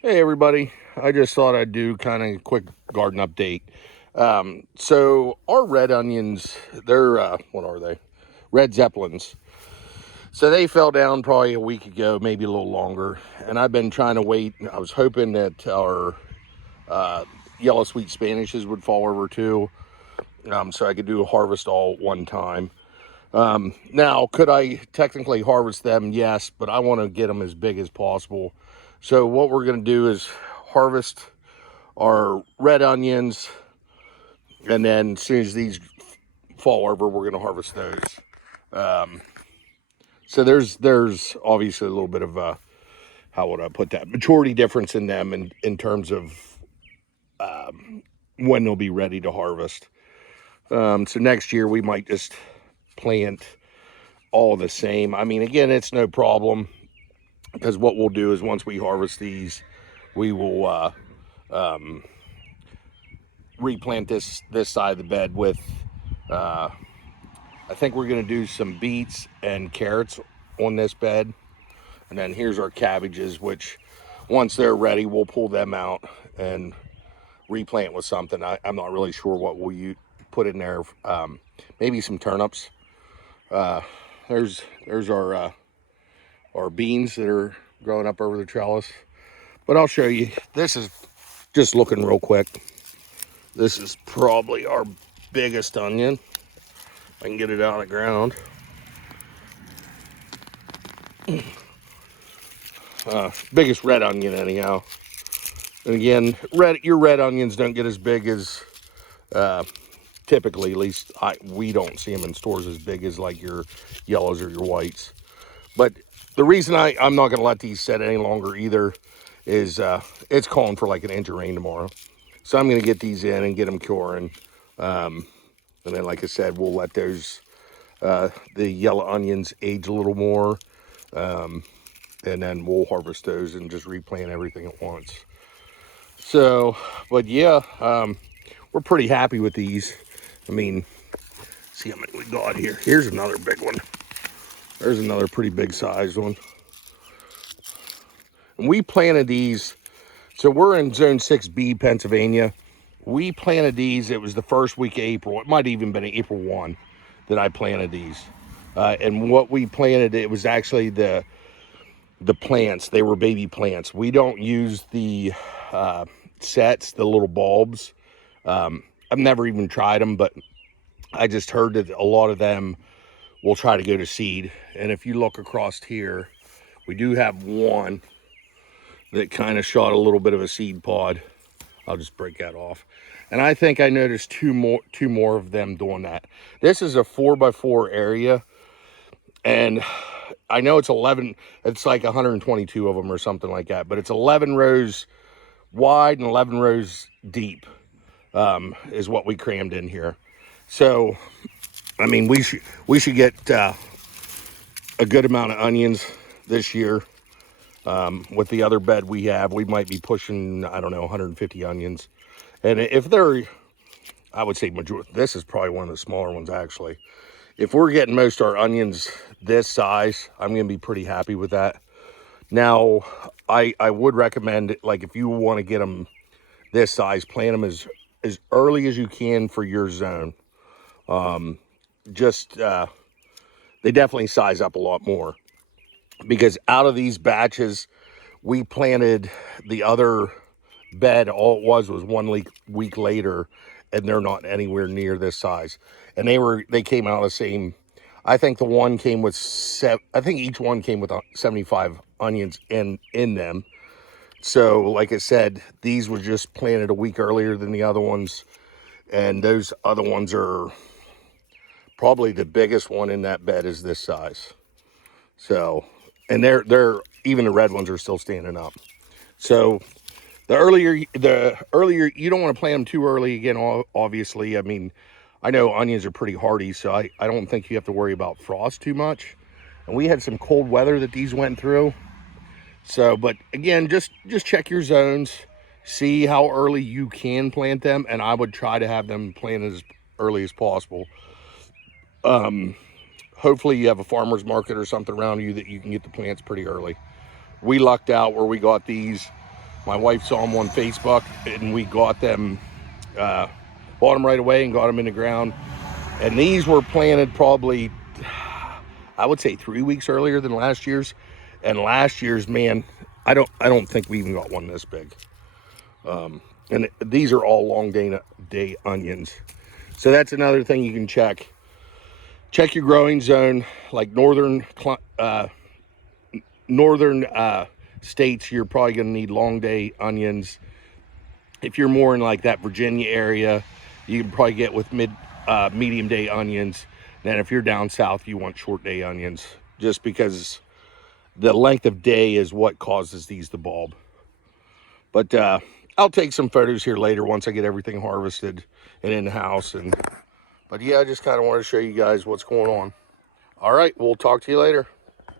Hey everybody, I just thought I'd do kind of a quick garden update. So our red onions, they're, what are they? Red Zeppelins. So they fell down probably a week ago, maybe a little longer. And I've been trying to wait. I was hoping that our yellow sweet Spanishes would fall over too, so I could do a harvest all at one time. Now, could I technically harvest them? Yes, but I want to get them as big as possible. So what we're going to do is harvest our red onions, and then as soon as these fall over, we're going to harvest those. So there's obviously a little bit of a, how would I put that, maturity difference in them in terms of when they'll be ready to harvest. So next year we might just plant all the same. I mean, again, it's no problem, because what we'll do is once we harvest these, we will replant this side of the bed with I think we're going to do some beets and carrots on this bed. And then here's our cabbages, which once they're ready, we'll pull them out and replant with something. I'm not really sure what we'll put in there. Maybe some turnips. There's our beans that are growing up over the trellis. But I'll show you. This is just looking real quick. This is probably our biggest onion. I can get it out of the ground. Biggest red onion anyhow. And again, your red onions don't get as big as typically, at least we don't see them in stores as big as like your yellows or your whites. But the reason I'm not going to let these set any longer either is it's calling for like an inch of rain tomorrow. So I'm going to get these in and get them curing. And then, like I said, we'll let those, the yellow onions age a little more. And then we'll harvest those and just replant everything at once. So, but yeah, we're pretty happy with these. I mean, see how many we got here. Here's another big one. There's another pretty big sized one. And we planted these. So we're in Zone 6B, Pennsylvania. We planted these. It was the first week of April. It might have even been April 1 that I planted these. And what we planted, it was actually the plants. They were baby plants. We don't use the sets, the little bulbs. I've never even tried them, but I just heard that a lot of them will try to go to seed. And if you look across here, we do have one that kind of shot a little bit of a seed pod. I'll just break that off. And I think I noticed two more of them doing that. This is a 4x4 area, and I know it's 11, it's like 122 of them or something like that, but it's 11 rows wide and 11 rows deep, is what we crammed in here. So, I mean, we should get a good amount of onions this year. With the other bed we have, we might be pushing, I don't know, 150 onions. And if they're, I would say majority, this is probably one of the smaller ones actually. If we're getting most of our onions this size, I'm going to be pretty happy with that. Now, I would recommend, like, if you want to get them this size, plant them as early as you can for your zone. They definitely size up a lot more, because out of these batches, we planted the other bed, all it was 1 week later, and they're not anywhere near this size. And they came out the same. I think the one came with I think each one came with 75 onions in them. So like I said, these were just planted a week earlier than the other ones, and those other ones are probably the biggest one in that bed is this size. So, and they're even the red ones are still standing up. So the earlier you don't want to plant them too early. Again, obviously, I mean, I know onions are pretty hardy, so I don't think you have to worry about frost too much. And we had some cold weather that these went through. So, but again, just check your zones, see how early you can plant them, and I would try to have them planted as early as possible. Hopefully you have a farmer's market or something around you that you can get the plants pretty early. We lucked out where we got these My wife saw them on Facebook, and we got them, bought them right away and got them in the ground. And these were planted probably, I would say 3 weeks earlier than last year's. And last year's, man, I don't think we even got one this big. And these are all long day onions. So that's another thing you can check. Check your growing zone, like northern states. You're probably going to need long day onions. If you're more in like that Virginia area, you can probably get with medium day onions. Then if you're down south, you want short day onions, just because the length of day is what causes these to bulb. But I'll take some photos here later once I get everything harvested and in the house. But yeah, I just kind of want to show you guys what's going on. All right, we'll talk to you later.